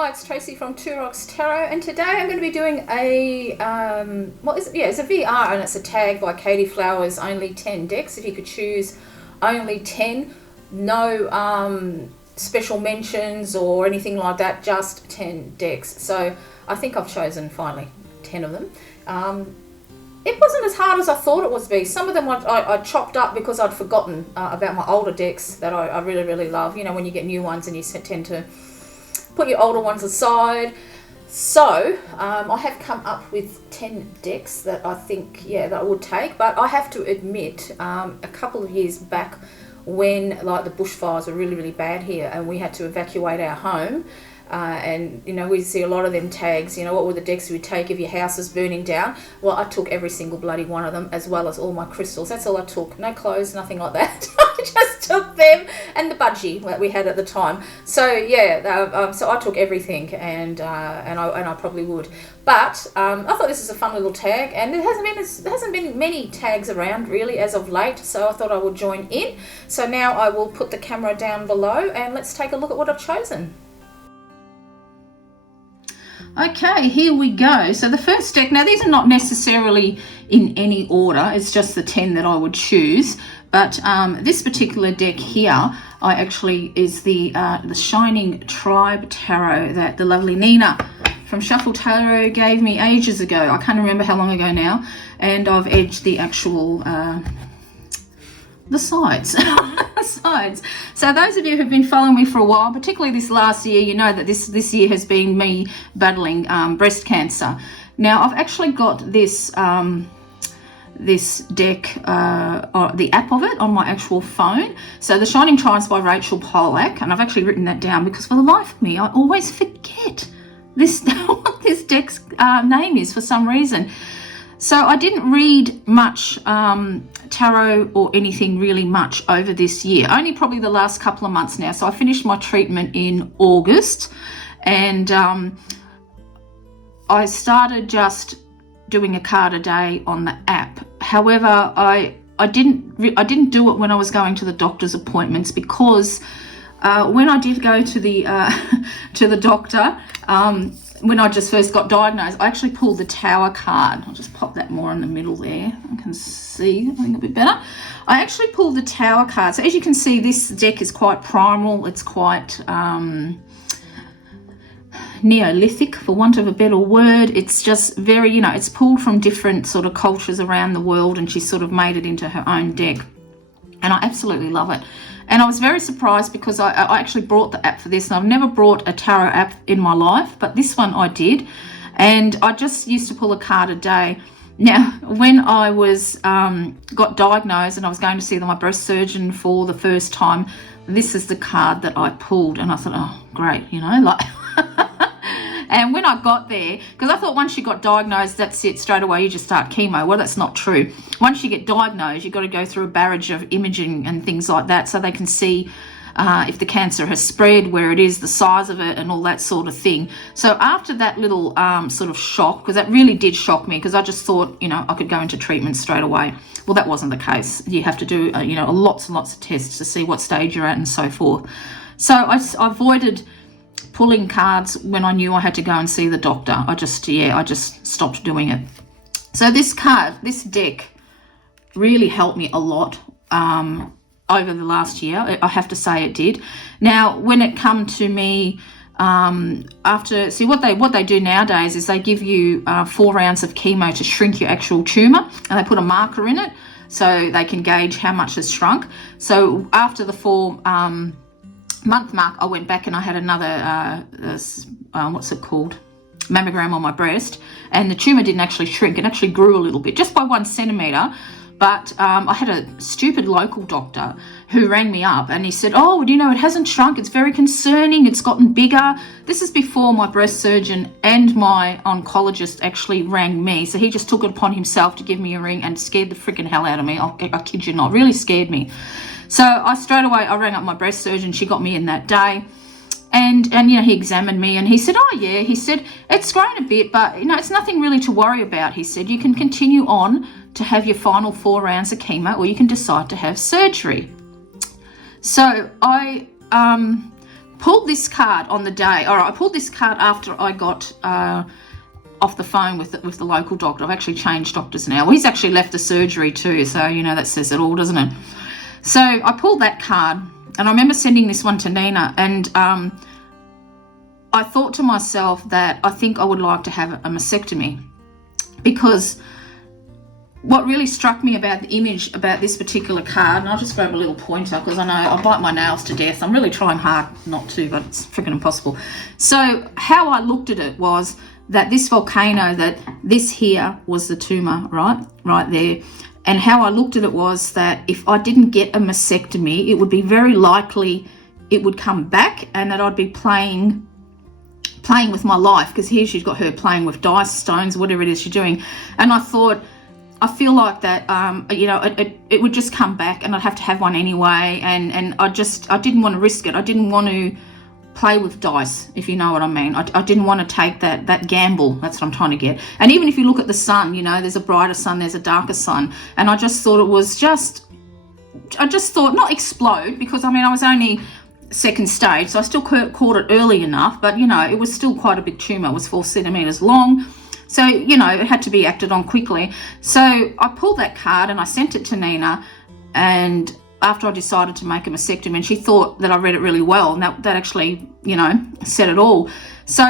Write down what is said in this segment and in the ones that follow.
Hi, it's Tracy from Two Rocks Tarot, and today I'm going to be doing a, it's a VR, and it's a tag by Katey Flowers, only 10 decks. If you could choose only 10, no special mentions or anything like that, just 10 decks. So I think I've chosen finally 10 of them. It wasn't as hard as I thought it was be. Some of them I chopped up because I'd forgotten about my older decks that I really, really love. You know, when you get new ones and you tend to put your older ones aside. So I have come up with 10 decks that I think, that I would take. But I have to admit, a couple of years back when like the bushfires were really, really bad here and we had to evacuate our home, and you know, we see a lot of them tags, you know, what were the decks we'd take if your house is burning down? Well, I took every single bloody one of them, as well as all my crystals. That's all I took. No clothes, nothing like that. I just took them and the budgie that we had at the time. So yeah, so I took everything, and I probably would. But I thought this is a fun little tag, and there hasn't been many tags around really as of late, so I thought I would join in. So now I will put the camera down below and let's take a look at what I've chosen. Okay, here we go. So the first deck, now these are not necessarily in any order, it's just the 10 that I would choose, but this particular deck here is the Shining Tribe Tarot that the lovely Nina from Shuffle Tarot gave me ages ago. I can't remember how long ago now, and I've edged the actual the sides. Sides. So those of you who've been following me for a while, particularly this last year, you know that this year has been me battling breast cancer. Now I've actually got this this deck, the app of it on my actual phone. So the Shining Tribes by Rachel Pollack, and I've actually written that down because for the life of me I always forget this what this deck's name is for some reason. So I didn't read much tarot or anything really much over this year, only probably the last couple of months now. So I finished my treatment in August, and I started just doing a card a day on the app. However, I didn't do it when I was going to the doctor's appointments, because when I did go to the to the doctor, when I just first got diagnosed, I actually pulled the Tower card. I'll just pop that more in the middle there. I can see, I think a bit better. I actually pulled the Tower card. So as you can see, this deck is quite primal. It's quite Neolithic, for want of a better word. It's just very, you know, it's pulled from different sort of cultures around the world, and she sort of made it into her own deck. And I absolutely love it. And I was very surprised because I actually brought the app for this, and I've never brought a tarot app in my life, but this one I did. And I just used to pull a card a day. Now, when I was got diagnosed and I was going to see my breast surgeon for the first time, this is the card that I pulled, and I thought, oh, great, you know, like. And when I got there, because I thought once you got diagnosed, that's it, straight away you just start chemo. Well, that's not true. Once you get diagnosed, you've got to go through a barrage of imaging and things like that, so they can see if the cancer has spread, where it is, the size of it, and all that sort of thing. So after that little sort of shock, because that really did shock me, because I just thought, you know, I could go into treatment straight away. Well, that wasn't the case. You have to do, you know, lots and lots of tests to see what stage you're at and so forth. So I avoided pulling cards when I knew I had to go and see the doctor. I just stopped doing it. So this deck really helped me a lot over the last year. I have to say it did. Now, when it come to me, what they do nowadays is they give you 4 rounds of chemo to shrink your actual tumor, and they put a marker in it so they can gauge how much has shrunk. So after the 4 month mark, I went back and I had another what's it called, mammogram on my breast, and the tumor didn't actually shrink. It actually grew a little bit, just by 1 centimeter. But I had a stupid local doctor who rang me up, and he said, oh, you know, it hasn't shrunk, it's very concerning, it's gotten bigger. This is before my breast surgeon and my oncologist actually rang me. So he just took it upon himself to give me a ring and scared the freaking hell out of me. I kid you not, really scared me. So I rang up my breast surgeon. She got me in that day, and you know, he examined me, and he said, oh yeah, he said, it's grown a bit, but you know, it's nothing really to worry about. He said, you can continue on to have your final 4 rounds of chemo, or you can decide to have surgery. So I pulled this card on the day. All right, I pulled this card after I got off the phone with the local doctor. I've actually changed doctors now. Well, he's actually left the surgery too, so you know that says it all, doesn't it? So I pulled that card, and I remember sending this one to Nina, and I thought to myself that I think I would like to have a mastectomy, because what really struck me about the image about this particular card, and I'll just grab a little pointer because I know I bite my nails to death. I'm really trying hard not to, but it's freaking impossible. So how I looked at it was that this volcano, that this here was the tumor, right there. And how I looked at it was that if I didn't get a mastectomy, it would be very likely it would come back, and that I'd be playing with my life, because here she's got her playing with dice, stones, whatever it is she's doing. And I thought, I feel like that, you know, it would just come back, and I'd have to have one anyway. And I didn't want to risk it. I didn't want to play with dice, if you know what I mean. I didn't want to take that gamble. That's what I'm trying to get. And even if you look at the sun, you know, there's a brighter sun, there's a darker sun. And I just thought I just thought, not explode, because I mean, I was only second stage, so I still caught it early enough, but you know, it was still quite a big tumor. It was 4 centimeters long. So, you know, it had to be acted on quickly. So I pulled that card and I sent it to Nina, and after I decided to make a mastectomy, and she thought that I read it really well, and that actually, you know, said it all. So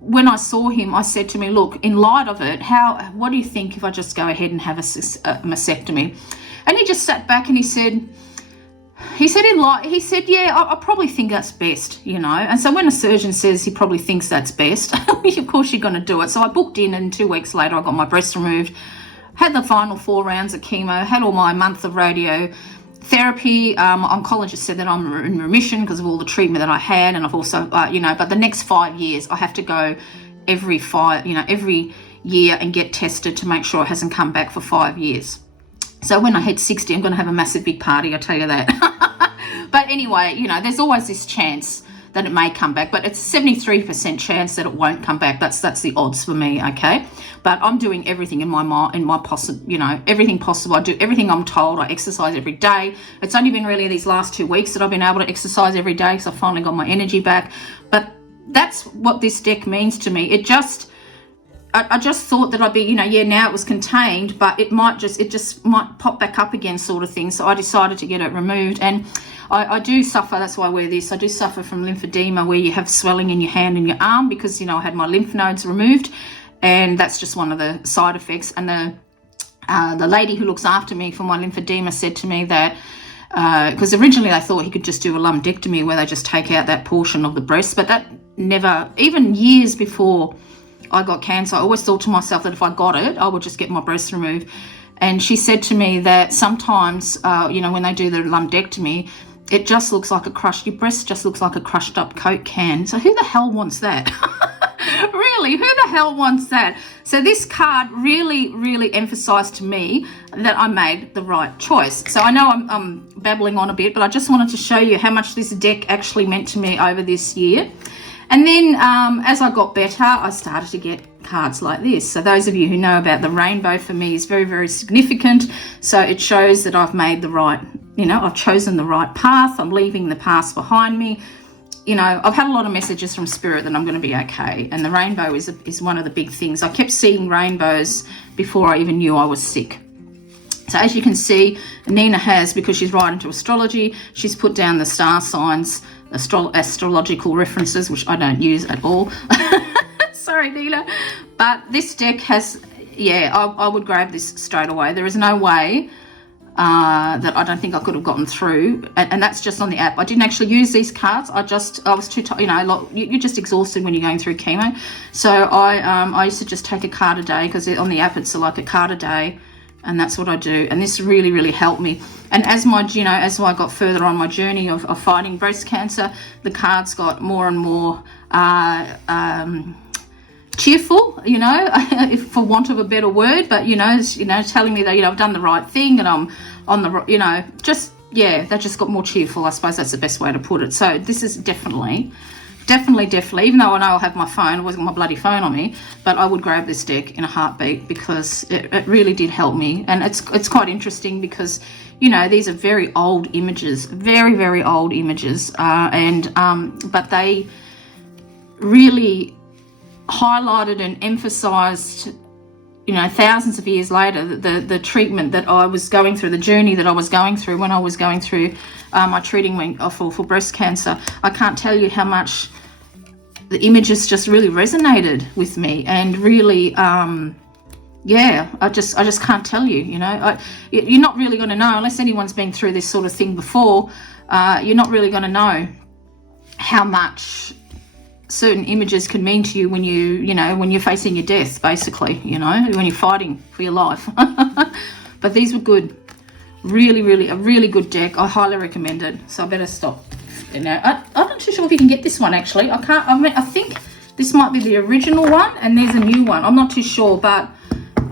when I saw him, I said to me, look, in light of it, what do you think if I just go ahead and have a mastectomy? And he just sat back and he said, yeah, I probably think that's best, you know. And so when a surgeon says he probably thinks that's best, of course you're going to do it. So I booked in, and 2 weeks later I got my breast removed, had the final 4 rounds of chemo, had all my month of radio therapy. My oncologist said that I'm in remission because of all the treatment that I had, and I've also, you know, but the next 5 years I have to go every year and get tested to make sure it hasn't come back for 5 years. So when I hit 60, I'm going to have a massive big party, I tell you that. But anyway, you know, there's always this chance that it may come back, but it's 73% chance that it won't come back. That's the odds for me, okay? But I'm doing everything in my possible, you know, everything possible. I do everything I'm told. I exercise every day. It's only been really these last 2 weeks that I've been able to exercise every day, because I finally got my energy back. But that's what this deck means to me. I just thought that I'd be, you know, yeah, now it was contained, but it just might pop back up again, sort of thing. So I decided to get it removed. And I do suffer, that's why I wear this, I do suffer from lymphedema, where you have swelling in your hand and your arm, because, you know, I had my lymph nodes removed, and that's just one of the side effects. And the lady who looks after me for my lymphedema said to me that, because originally they thought he could just do a lumpectomy, where they just take out that portion of the breast, but that never, even years before I got cancer, I always thought to myself that if I got it, I would just get my breast removed. And she said to me that sometimes, you know, when they do the lumpectomy, it just looks like your breast just looks like a crushed up Coke can. So who the hell wants that? Really, who the hell wants that? So this card really, really emphasized to me that I made the right choice. So I know I'm babbling on a bit, but I just wanted to show you how much this deck actually meant to me over this year. And then as I got better, I started to get cards like this. So those of you who know about the rainbow, for me is very, very significant. So it shows that I've made the right, you know, I've chosen the right path. I'm leaving the past behind me. You know, I've had a lot of messages from Spirit that I'm going to be okay. And the rainbow is one of the big things. I kept seeing rainbows before I even knew I was sick. So as you can see, Nina has, because she's right into astrology, she's put down the star signs, astrological references, which I don't use at all. Sorry, Nina. But this deck has, yeah, I would grab this straight away. There is no way that I don't think I could have gotten through. And that's just on the app. I didn't actually use these cards. I was too tired, you know, you're just exhausted when you're going through chemo. So I used to just take a card a day, because on the app it's like a card a day. And that's what I do. And this really, really helped me. And as I got further on my journey of fighting breast cancer, the cards got more and more cheerful, you know, if for want of a better word, but, you know, telling me that, you know, I've done the right thing, and I'm on the, you know, just, yeah, they just got more cheerful. I suppose that's the best way to put it. So this is definitely definitely, even though I know I'll have my phone, I wasn't my bloody phone on me, but I would grab this deck in a heartbeat because it really did help me. And it's quite interesting because, you know, these are very old images, very, very old images, but they really highlighted and emphasized, you know, thousands of years later, the treatment that I was going through, the journey that I was going through when I was going through my treating for breast cancer. I can't tell you how much the images just really resonated with me, and really, yeah, I just can't tell you, you know. You're not really going to know unless anyone's been through this sort of thing before. You're not really going to know how much certain images can mean to you when when you're facing your death, basically, you know, when you're fighting for your life. But these were good, really a really good deck. I highly recommend it. So I better stop. You know, I'm not too sure if you can get this one, actually. I think this might be the original one and there's a new one. I'm not too sure, but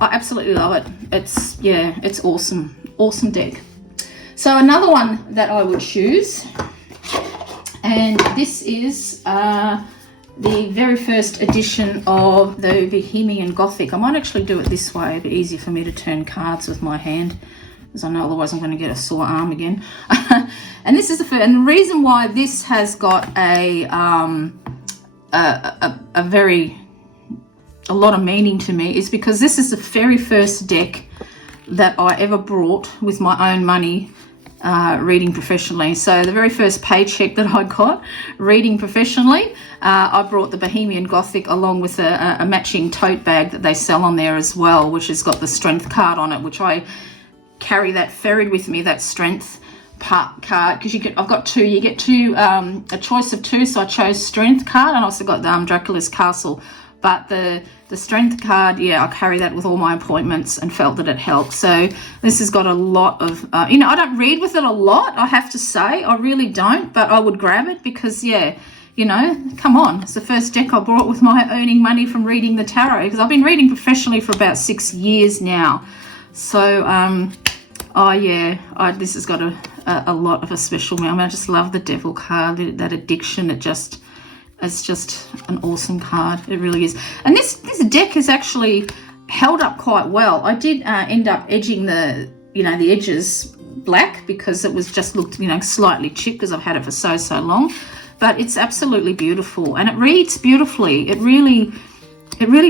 I absolutely love it. It's awesome deck. So another one that I would choose, and this is the very first edition of the Bohemian Gothic. I might actually do it this way. It'd be easier for me to turn cards with my hand, because I know otherwise I'm going to get a sore arm again. And this is and the reason why this has got a lot of meaning to me is because this is the very first deck that I ever bought with my own money, reading professionally. So the very first paycheck that I got reading professionally, I brought the Bohemian Gothic along with a matching tote bag that they sell on there as well, which has got the strength card on it, which I carry that ferried with me, that strength card, because I've got two. You get two, a choice of two, so I chose strength card, and I also got Dracula's Castle. But the strength card, yeah, I carry that with all my appointments and felt that it helped. So this has got a lot of, I don't read with it a lot, I have to say. I really don't, but I would grab it because, yeah, come on. It's the first deck I bought with my earning money from reading the tarot, because I've been reading professionally for about 6 years now. So, this has got a lot of a special meaning. I just love the Devil card, that addiction. It's just an awesome card. It really is. And this deck is actually held up quite well. I did end up edging the edges black because it was just looked, slightly chipped because I've had it for so long. But it's absolutely beautiful, and it reads beautifully. It really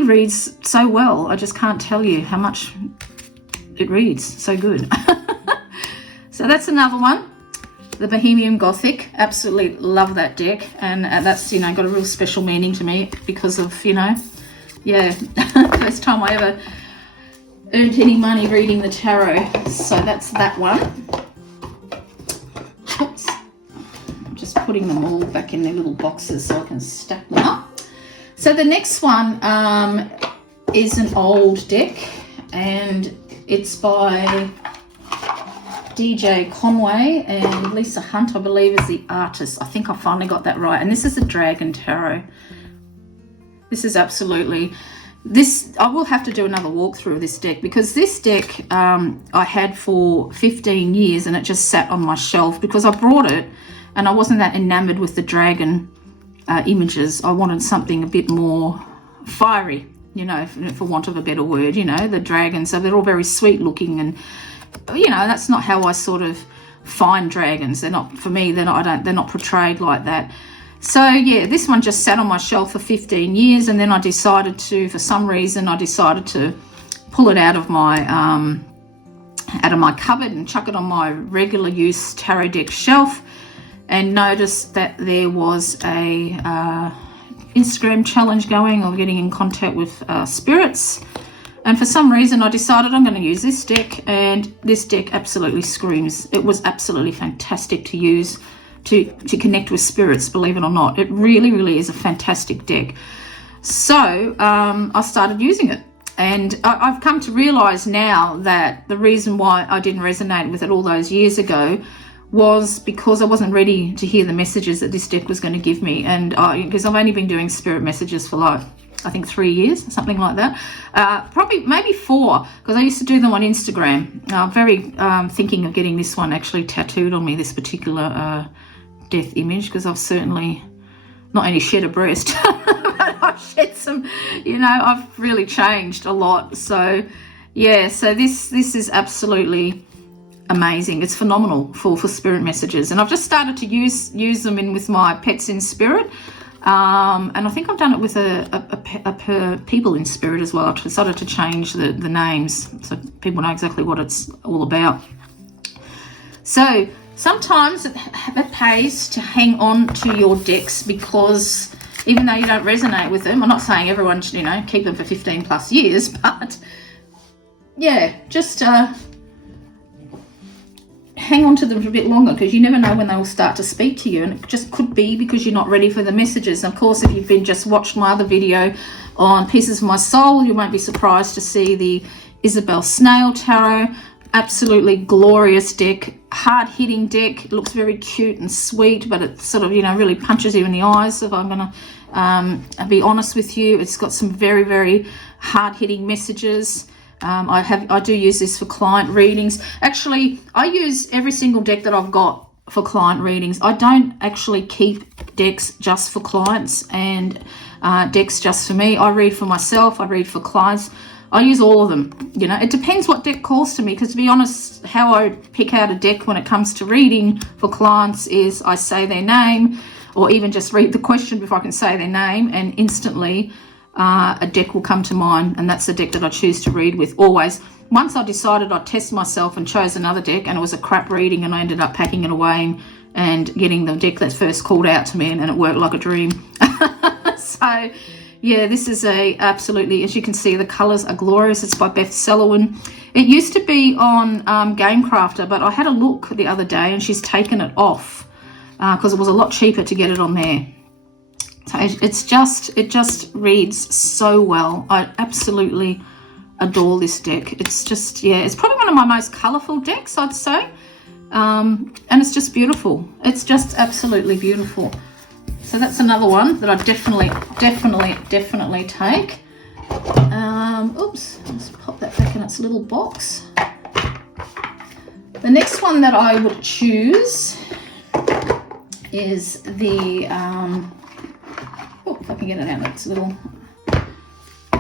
reads so well. I just can't tell you how much it reads so good. So that's another one. The Bohemian Gothic, absolutely love that deck, and that's got a real special meaning to me because of first time I ever earned any money reading the tarot. So that's that one. Oops, I'm just putting them all back in their little boxes so I can stack them up. So the next one is an old deck, and it's by DJ Conway and Lisa Hunt, I believe, is the artist. I think I finally got that right. And this is a Dragon Tarot. This is absolutely... I will have to do another walkthrough of this deck, because this deck I had for 15 years and it just sat on my shelf because I brought it and I wasn't that enamored with the dragon images. I wanted something a bit more fiery, for want of a better word, the dragons. So they're all very sweet looking, and that's not how I sort of find dragons. They're not, for me, they're not portrayed like that. So yeah, this one just sat on my shelf for 15 years, and then I decided to, for some reason, pull it out of my cupboard and chuck it on my regular use tarot deck shelf, and noticed that there was a Instagram challenge going, or getting in contact with spirits. And for some reason, I decided I'm going to use this deck, and this deck absolutely screams. It was absolutely fantastic to use to connect with spirits, believe it or not. It really is a fantastic deck. So I started using it, and I've come to realize now that the reason why I didn't resonate with it all those years ago was because I wasn't ready to hear the messages that this deck was going to give me. And because I've only been doing spirit messages for I think 3 years, something like that. Maybe 4, because I used to do them on Instagram. I'm very thinking of getting this one actually tattooed on me, this particular death image, because I've certainly not only shed a breast, but I've shed some, you know, I've really changed a lot. So yeah, so this is absolutely amazing. It's phenomenal for spirit messages, and I've just started to use them in with my pets in spirit, and I think I've done it with a people in spirit as well. I've decided to change the names so people know exactly what it's all about. So sometimes it pays to hang on to your decks, because even though you don't resonate with them, I'm not saying everyone should, you know, keep them for 15 plus years, but yeah, just hang on to them for a bit longer, because you never know when they will start to speak to you, and it just could be because you're not ready for the messages. And of course, if you've been just watched my other video on Pieces of My Soul, you won't be surprised to see the Isabelle Snail Tarot. Absolutely glorious deck, hard-hitting deck. It looks very cute and sweet, but it sort of, you know, really punches you in the eyes, if I'm going to be honest with you. It's got some very, very hard-hitting messages. I do use this for client readings. Actually, I use every single deck that I've got for client readings. I don't actually keep decks just for clients and decks just for me. I read for myself, I read for clients. I use all of them. You know, it depends what deck calls to me, because to be honest, how I pick out a deck when it comes to reading for clients is I say their name, or even just read the question before I can say their name, and instantly a deck will come to mind, and that's the deck that I choose to read with always. Once I decided I'd test myself and chose another deck, and it was a crap reading, and I ended up packing it away and getting the deck that first called out to me, and it worked like a dream. So yeah, this is absolutely, as you can see, the colours are glorious. It's by Beth Selwyn. It used to be on Game Crafter, but I had a look the other day and she's taken it off because it was a lot cheaper to get it on there. So it just reads so well. I absolutely adore this deck. It's just, yeah, it's probably one of my most colourful decks, I'd say. And it's just beautiful. It's just absolutely beautiful. So that's another one that I definitely take. Oops, let's pop that back in its little box. The next one that I would choose is the, if I can get it out, it's little,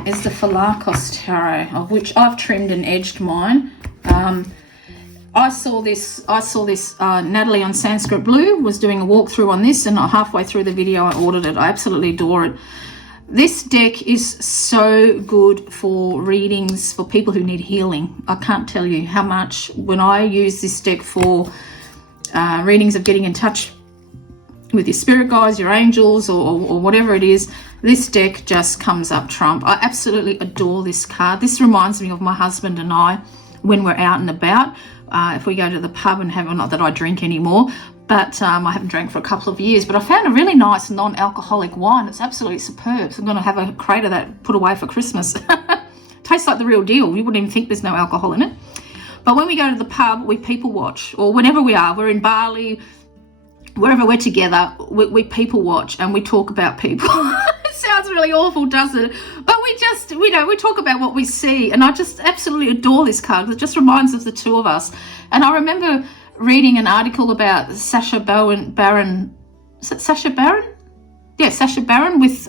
is the Falcos Tarot, of which I've trimmed and edged mine. I saw this Natalie on Sanskrit Blue was doing a walkthrough on this, and halfway through the video I ordered it. I absolutely adore it. This deck is so good for readings for people who need healing. I can't tell you how much, when I use this deck for readings of getting in touch with your spirit guides, your angels, or whatever it is, this deck just comes up trump. I absolutely adore this card. This reminds me of my husband and I when we're out and about. If we go to the pub and have, not that I drink anymore, but I haven't drank for a couple of years, but I found a really nice non-alcoholic wine. It's absolutely superb. So I'm going to have a crate of that put away for Christmas. Tastes like the real deal. You wouldn't even think there's no alcohol in it. But when we go to the pub, we people watch, or whenever we are, we're in Bali, wherever we're together, we people watch and we talk about people. It sounds really awful, doesn't it? But we just, we talk about what we see, and I just absolutely adore this card. It just reminds us of the two of us. And I remember reading an article about Sacha Baron. Is it Sacha Baron? Yeah, Sacha Baron with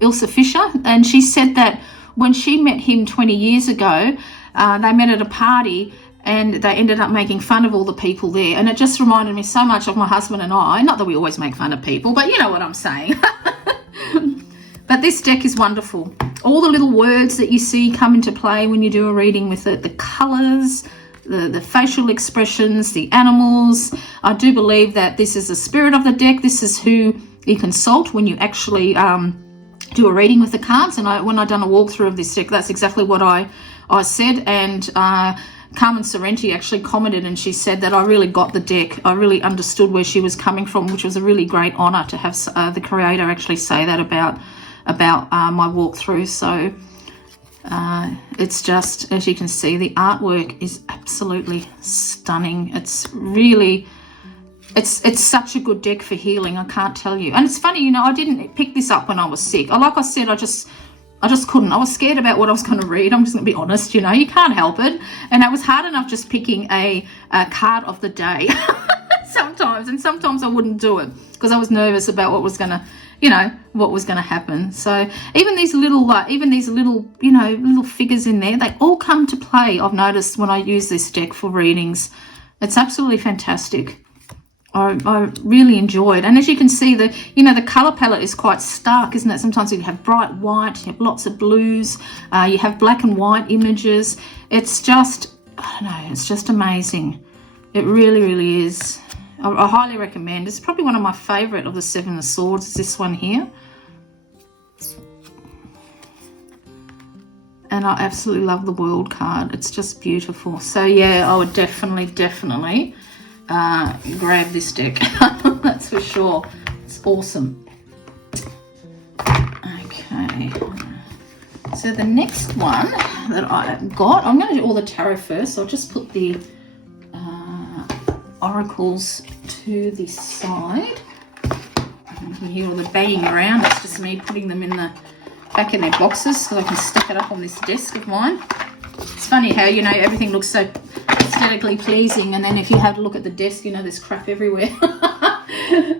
Ilse Fisher, and she said that when she met him 20 years ago, they met at a party, and they ended up making fun of all the people there. And it just reminded me so much of my husband and I. Not that we always make fun of people, but you know what I'm saying. But this deck is wonderful. All the little words that you see come into play when you do a reading with it, the colours, the facial expressions, the animals. I do believe that this is the spirit of the deck. This is who you consult when you actually do a reading with the cards. And when I done a walkthrough of this deck, that's exactly what I said. And Carmen Sorrenti actually commented, and she said that I really got the deck. I really understood where she was coming from, which was a really great honour to have the creator actually say that about my walkthrough. So it's just, as you can see, the artwork is absolutely stunning. It's really, it's such a good deck for healing, I can't tell you. And it's funny, I didn't pick this up when I was sick. Like I said, I just couldn't. I was scared about what I was going to read. I'm just going to be honest, you can't help it. And it was hard enough just picking a card of the day sometimes. sometimes, and sometimes I wouldn't do it because I was nervous about what was gonna, what was gonna happen. So even these little, little figures in there, they all come to play. I've noticed when I use this deck for readings, it's absolutely fantastic. I really enjoyed, and as you can see, the color palette is quite stark, isn't it? Sometimes you have bright white, you have lots of blues, you have black and white images. It's just, I don't know, it's just amazing. It really, really is. I highly recommend. It's probably one of my favorite of the Seven of Swords, is this one here. And I absolutely love the World card. It's just beautiful. So yeah, I would definitely grab this deck. That's for sure. It's awesome. Okay, so the next one that I got, I'm going to do all the tarot first, so I'll just put the oracles to the side. You can hear all the banging around. It's just me putting them back in their boxes so I can stack it up on this desk of mine. It's funny how, everything looks so aesthetically pleasing, and then if you have a look at the desk, there's crap everywhere.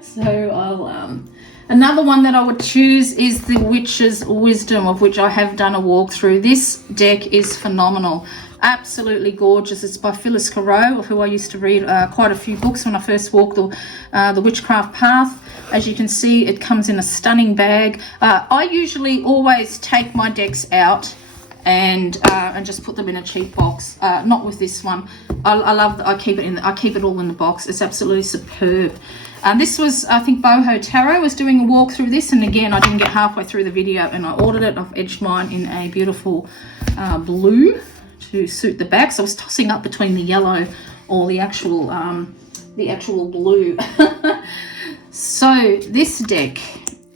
So I'll another one that I would choose is the Witch's Wisdom, of which I have done a walkthrough. This deck is phenomenal, absolutely gorgeous. It's by Phyllis Carroll, of who I used to read quite a few books when I first walked the witchcraft path. As you can see, it comes in a stunning bag. I usually always take my decks out and just put them in a cheap box. Not with this one. I keep it all in the box. It's absolutely superb. This was, I think, Boho Tarot was doing a walk through this, and again, I didn't get halfway through the video and I ordered it. I've edged mine in a beautiful blue to suit the back. So I was tossing up between the yellow or the actual blue. So this deck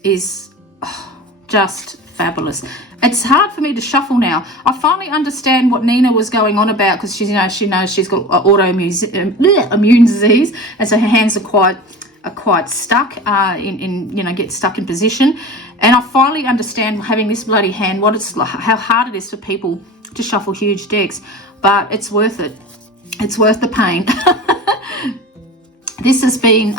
is just fabulous. It's hard for me to shuffle now. I finally understand what Nina was going on about, because she knows she's got autoimmune disease, and so her hands are quite stuck get stuck in position. And I finally understand, having this bloody hand, how hard it is for people to shuffle huge decks, but it's worth it. It's worth the pain. This has been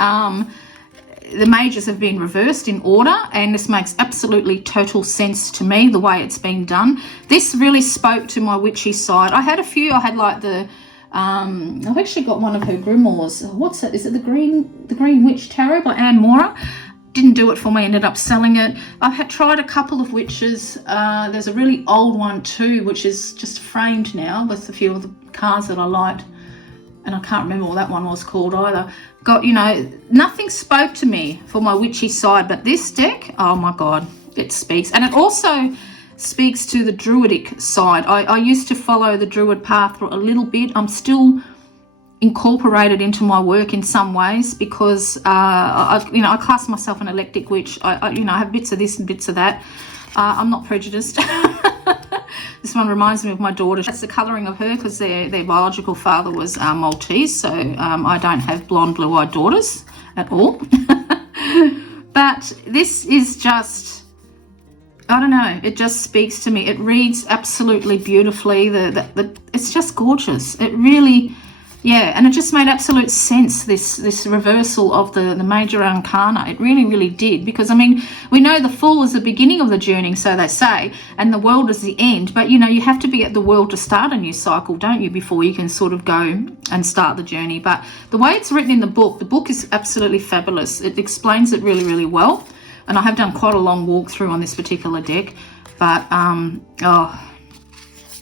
the majors have been reversed in order, and this makes absolutely total sense to me, the way it's been done. This really spoke to my witchy side. I had a few. I had like I've actually got one of her grimoires. What's it? Is it the Green Witch Tarot by Anne Mora? Didn't do it for me, ended up selling it. I've tried a couple of witches. There's a really old one too, which is just framed now with a few of the cards that I liked. And I can't remember what that one was called either. Nothing spoke to me for my witchy side, but this deck, oh my God, it speaks. And it also speaks to the druidic side. I used to follow the druid path for a little bit. I'm still incorporated into my work in some ways, because I class myself an eclectic witch. I have bits of this and bits of that. I'm not prejudiced. This one reminds me of my daughter. That's the colouring of her, because their biological father was Maltese, so I don't have blonde, blue-eyed daughters at all. But this is just, I don't know, it just speaks to me. It reads absolutely beautifully. It's just gorgeous. It really, yeah, and it just made absolute sense, this reversal of the major arcana. It really, really did, because, I mean, we know the Fool is the beginning of the journey, so they say, and the World is the end. But, you have to be at the World to start a new cycle, don't you, before you can sort of go and start the journey. But the way it's written in the book is absolutely fabulous. It explains it really, really well. And I have done quite a long walkthrough on this particular deck. But,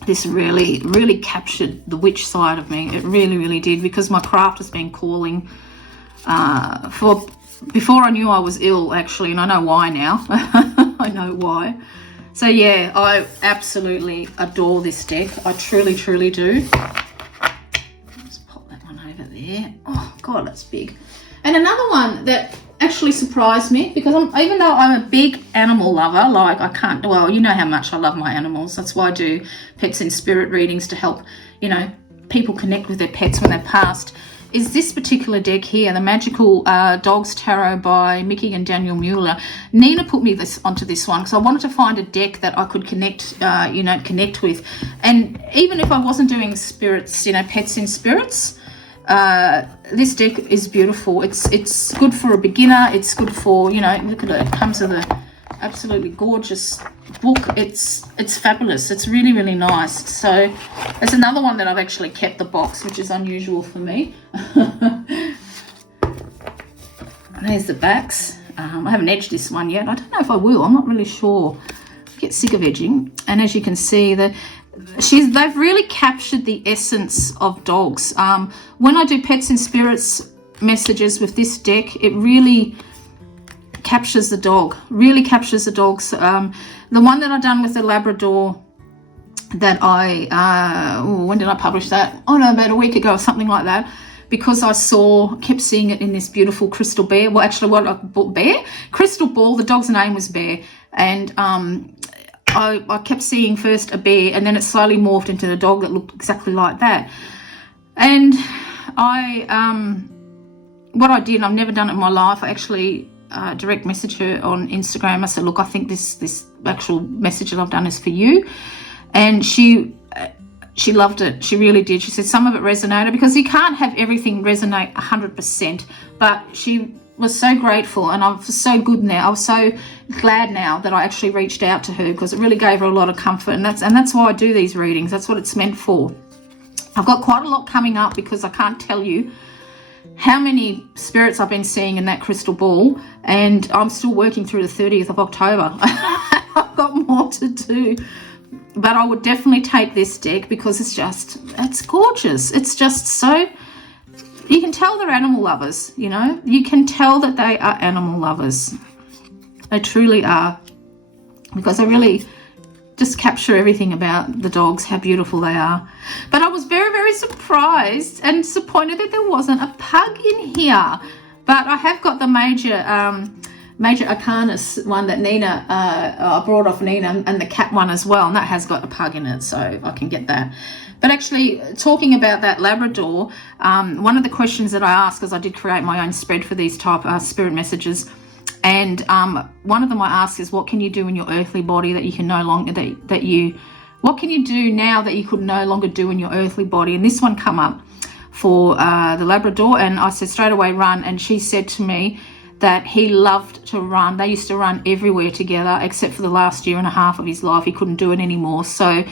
this really, really captured the witch side of me. It really, really did, because my craft has been calling before I knew I was ill, actually, and I know why now. I know why. So yeah, I absolutely adore this deck. I truly, truly do. Let's pop that one over there. Oh God, that's big. And another one that actually surprised me, because even though I'm a big animal lover, like you know how much I love my animals. That's why I do pets in spirit readings, to help, people connect with their pets when they've passed, is this particular deck here, the Magical Dogs Tarot by Mickey and Daniel Mueller. Nina put me onto this one, because I wanted to find a deck that I could connect with. And even if I wasn't doing spirits, pets in spirits, This deck is beautiful. It's good for a beginner. It's good for, you know, look at it. It comes with a absolutely gorgeous book. It's fabulous. It's really, really nice. So it's another one that I've actually kept the box, which is unusual for me. There's the backs. I haven't edged this one yet. I don't know if I will. I'm not really sure. I get sick of edging. And as you can see, they've really captured the essence of dogs. When I do Pets and Spirits messages with this deck, it really captures the dog. Really captures the dogs. The one that I've done with the Labrador, that when did I publish that? Oh no, about a week ago or something like that. Because I kept seeing it in this beautiful crystal bear. Well, actually, what I bought bear? Crystal ball. The dog's name was Bear. And I kept seeing first a bear, and then it slowly morphed into a dog that looked exactly like that. And what I did, I've never done it in my life. I actually direct messaged her on Instagram. I said, look, I think this actual message that I've done is for you. And she loved it. She really did. She said some of it resonated, because you can't have everything resonate 100%. But she was so grateful, and I'm so good now. I was so glad now that I actually reached out to her, because it really gave her a lot of comfort. And that's why I do these readings. That's what it's meant for. I've got quite a lot coming up, because I can't tell you how many spirits I've been seeing in that crystal ball, and I'm still working through the 30th of October. I've got more to do. But I would definitely take this deck, because it's gorgeous. It's just so, you can tell they're animal lovers, you know. You can tell that they are animal lovers. They truly are, because they really just capture everything about the dogs, how beautiful they are. But I was very, very surprised and disappointed that there wasn't a pug in here. But I have got the major Arcanus one that Nina, I brought off Nina, and the cat one as well, and that has got a pug in it, so I can get that. But actually, talking about that Labrador, one of the questions that I asked, because I did create my own spread for these type spirit messages, and one of them I asked is, what can you do in your earthly body that you can no longer, what can you do now that you could no longer do in your earthly body? And this one come up for the Labrador, and I said straight away, run. And she said to me that he loved to run. They used to run everywhere together, except for the last year and a half of his life. He couldn't do it anymore. So,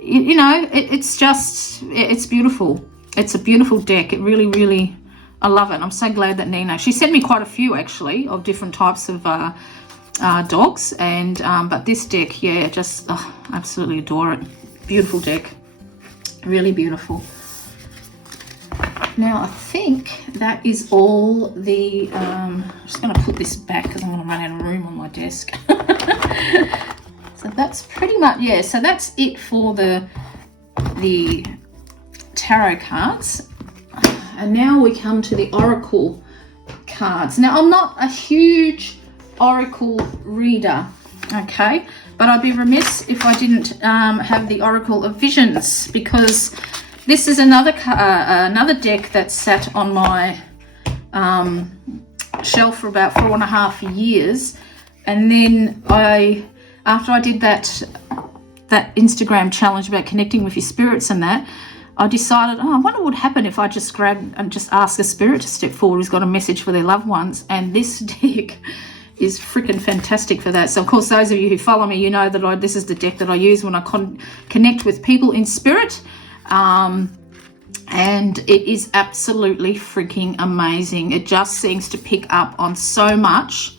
you know, it's beautiful. It's a beautiful deck. It really, really, I love it. I'm so glad that Nina, she sent me quite a few actually of different types of dogs, and but this deck, yeah, just absolutely adore it. Beautiful deck, really beautiful. Now I think that is all the, I'm just going to put this back because I'm going to run out of room on my desk. So that's pretty much, yeah, so that's it for the tarot cards. And now we come to the oracle cards. Now I'm not a huge oracle reader, okay, but I'd be remiss if I didn't have the Oracle of Visions, because this is another deck that sat on my shelf for about 4.5 years, and then after I did that Instagram challenge about connecting with your spirits and that, I decided, I wonder what would happen if I just grab and just ask a spirit to step forward who's got a message for their loved ones. And this deck is freaking fantastic for that. So of course, those of you who follow me, you know that this is the deck that I use when I connect with people in spirit. And it is absolutely freaking amazing. It just seems to pick up on so much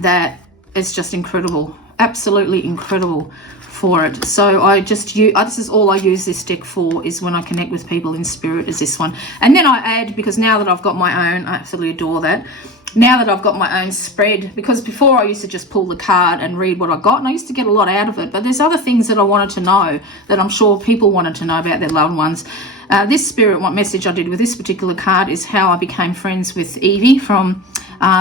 that it's just incredible, absolutely incredible for it. So I just use, this is all I use this deck for, is when I connect with people in spirit, is this one. And then I add, because now that I've got my own, I absolutely adore that, now that I've got my own spread, because before I used to just pull the card and read what I got, and I used to get a lot out of it, but there's other things that I wanted to know that I'm sure people wanted to know about their loved ones. This spirit, what message I did with this particular card is how I became friends with Evie from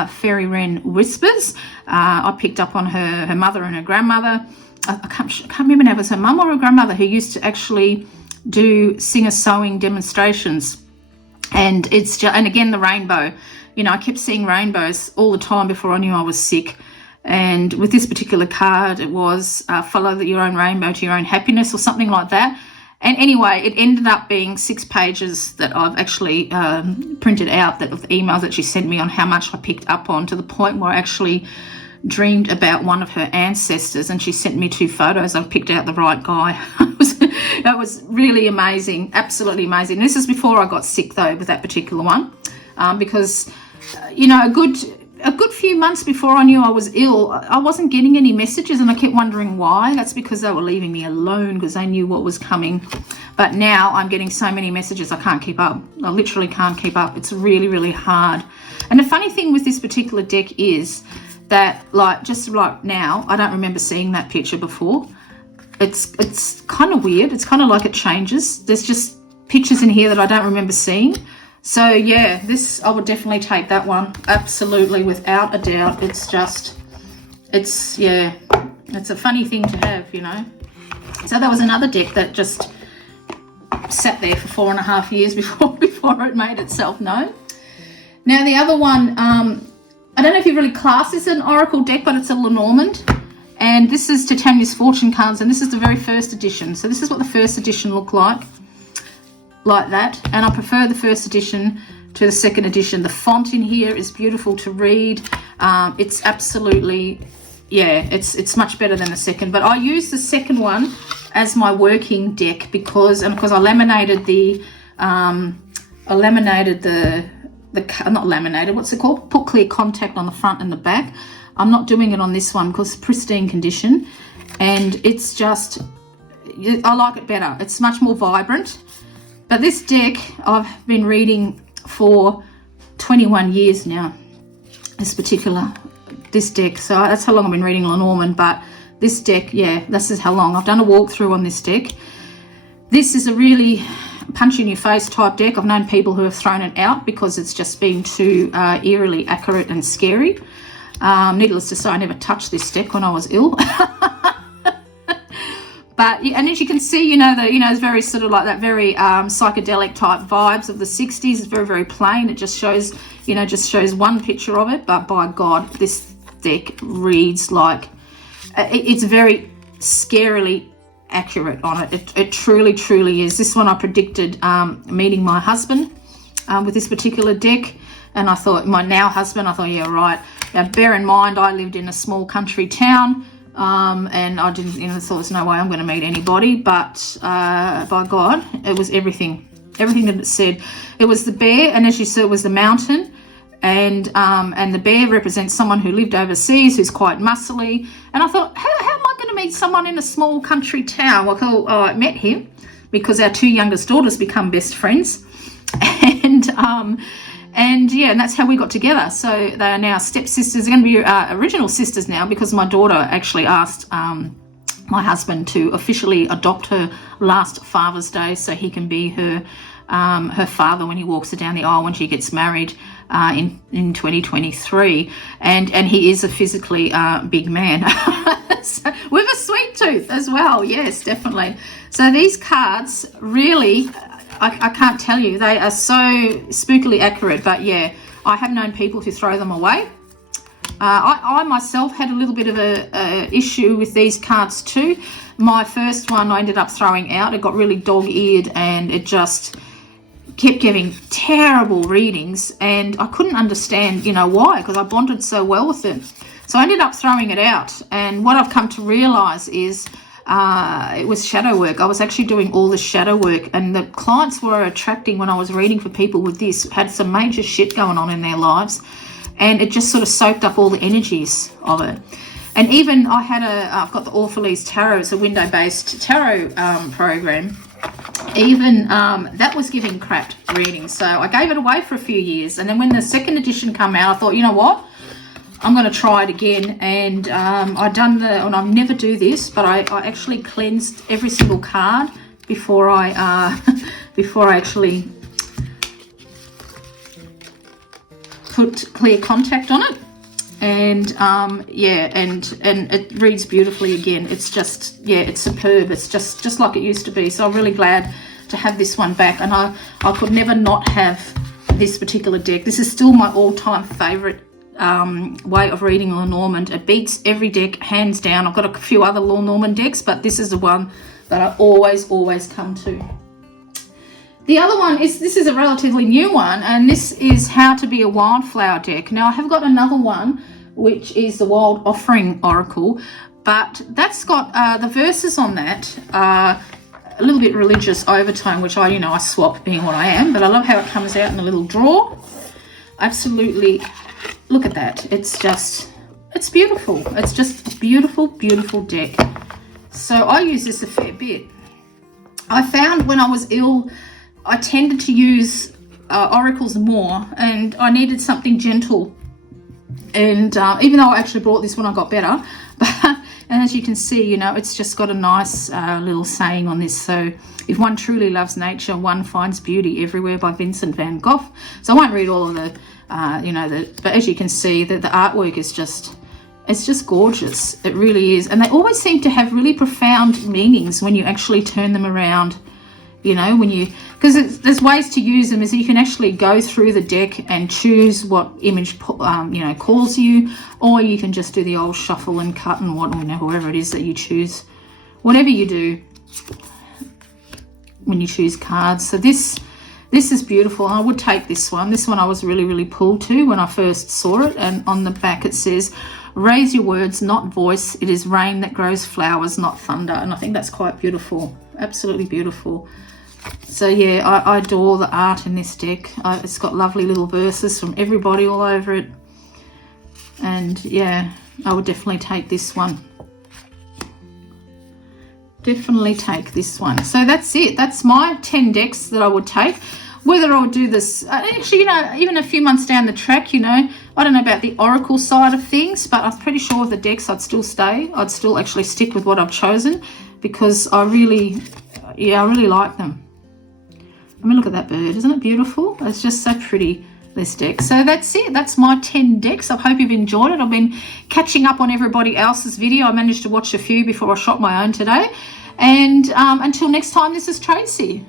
Fairy Wren Whispers. I picked up on her mother and her grandmother. I can't remember now if it was her mum or her grandmother, who used to actually do singer sewing demonstrations. And it's just, and again, the rainbow. You know, I kept seeing rainbows all the time before I knew I was sick. And with this particular card, it was follow your own rainbow to your own happiness, or something like that. And anyway, it ended up being 6 pages that I've actually printed out of the emails that she sent me on how much I picked up on, to the point where I actually dreamed about one of her ancestors, and she sent me 2 photos. I've picked out the right guy. That was really amazing, absolutely amazing. This is before I got sick though with that particular one, because you know, a good few months before I knew I was ill, I wasn't getting any messages, and I kept wondering why. That's because they were leaving me alone, because they knew what was coming. But now I'm getting so many messages, I can't keep up. I literally can't keep up. It's really, really hard. And the funny thing with this particular deck is that, like, just like now, I don't remember seeing that picture before. It's kind of weird. It's kind of like it changes. There's just pictures in here that I don't remember seeing. So yeah, this, I would definitely take that one, absolutely, without a doubt. It's just, it's a funny thing to have, you know. So that was another deck that just sat there for 4.5 years before it made itself known. Now the other one, I don't know if you really class this as an oracle deck, but it's a Lenormand, and this is Titania's fortune cards, and this is the very first edition. So this is what the first edition looked like that, and I prefer the first edition to the second edition. The font in here is beautiful to read. It's absolutely, yeah, it's much better than the second, but I use the second one as my working deck because I laminated not laminated, what's it called? Put clear contact on the front and the back. I'm not doing it on this one because it's pristine condition, and it's just, I like it better. It's much more vibrant. But this deck I've been reading for 21 years now, this deck. So that's how long I've been reading Lenormand, but this deck, yeah, this is how long. I've done a walkthrough on this deck. This is a really punch in your face type deck. I've known people who have thrown it out because it's just been too eerily accurate and scary. Needless to say, I never touched this deck when I was ill. But, and as you can see, it's very sort of like that very psychedelic type vibes of the 60s. It's very, very plain. It just shows, one picture of it. But by God, this deck reads like, it's very scarily accurate on it. It truly, truly is. This one I predicted meeting my husband with this particular deck. And I thought, my now husband, I thought, yeah, right. Now, bear in mind, I lived in a small country town. And I didn't, thought there's no way I'm going to meet anybody, but by God, it was everything that it said. It was the bear, and as you said, it was the mountain, and the bear represents someone who lived overseas, who's quite muscly. And I thought, how am I going to meet someone in a small country town? Well, I met him because our 2 youngest daughters become best friends, and yeah, and that's how we got together. So they are now stepsisters. They're going to be original sisters now because my daughter actually asked my husband to officially adopt her last Father's Day so he can be her father when he walks her down the aisle when she gets married in 2023. And he is a physically big man. So, with a sweet tooth as well. Yes, definitely. So these cards really, I can't tell you, they are so spookily accurate. But yeah, I have known people who throw them away. I myself had a little bit of a issue with these cards too. My first one I ended up throwing out. It got really dog-eared and it just kept giving terrible readings, and I couldn't understand, why, because I bonded so well with it. So I ended up throwing it out, and what I've come to realise is it was shadow work. I was actually doing all the shadow work, and the clients were attracting, when I was reading for people with this, had some major shit going on in their lives, and it just sort of soaked up all the energies of it. And even I've got the Orphalese Tarot. It's a window-based tarot program. Even that was giving crap readings, so I gave it away for a few years. And then when the second edition came out, I thought, you know what, I'm going to try it again. And and I never do this, but I actually cleansed every single card before I actually put clear contact on it. And yeah, and it reads beautifully again. It's just, yeah, it's superb. It's just like it used to be. So I'm really glad to have this one back, and I could never not have this particular deck. This is still my all-time favorite way of reading Lenormand. It beats every deck hands down. I've got a few other Lenormand decks, but this is the one that I always come to. The other one is, this is a relatively new one, and this is How to Be a Wildflower deck. Now I have got another one, which is the Wild Offering Oracle, but that's got the verses on that are a little bit religious overtone, which I swap, being what I am, but I love how it comes out in a little drawer. Absolutely, look at that. It's beautiful. It's just a beautiful, beautiful deck. So I use this a fair bit. I found when I was ill, I tended to use oracles more, and I needed something gentle. And even though I actually brought this when I got better, but and as you can see, it's just got a nice little saying on this. So, if one truly loves nature, one finds beauty everywhere, by Vincent van Gogh. So I won't read all of the, but as you can see, that the artwork is it's just gorgeous. It really is. And they always seem to have really profound meanings when you actually turn them around. Because there's ways to use them, is that you can actually go through the deck and choose what image calls you, or you can just do the old shuffle and cut and whoever it is that you choose, whatever you do when you choose cards. So this is beautiful. I would take this one. This one I was really pulled to when I first saw it, and on the back it says, "Raise your words, not voice. It is rain that grows flowers, not thunder." And I think that's quite beautiful. Absolutely beautiful. So yeah, I adore the art in this deck. It's got lovely little verses from everybody all over it. And yeah, I would definitely take this one. Definitely take this one. So that's it. That's my 10 decks that I would take. Whether I would do this, actually, even a few months down the track, I don't know about the oracle side of things, but I'm pretty sure with the decks I'd still stay. I'd still actually stick with what I've chosen, because I really like them. I mean, look at that bird. Isn't it beautiful? It's just so pretty, this deck. So that's it. That's my 10 decks. I hope you've enjoyed it. I've been catching up on everybody else's video. I managed to watch a few before I shot my own today. And until next time, this is Tracy.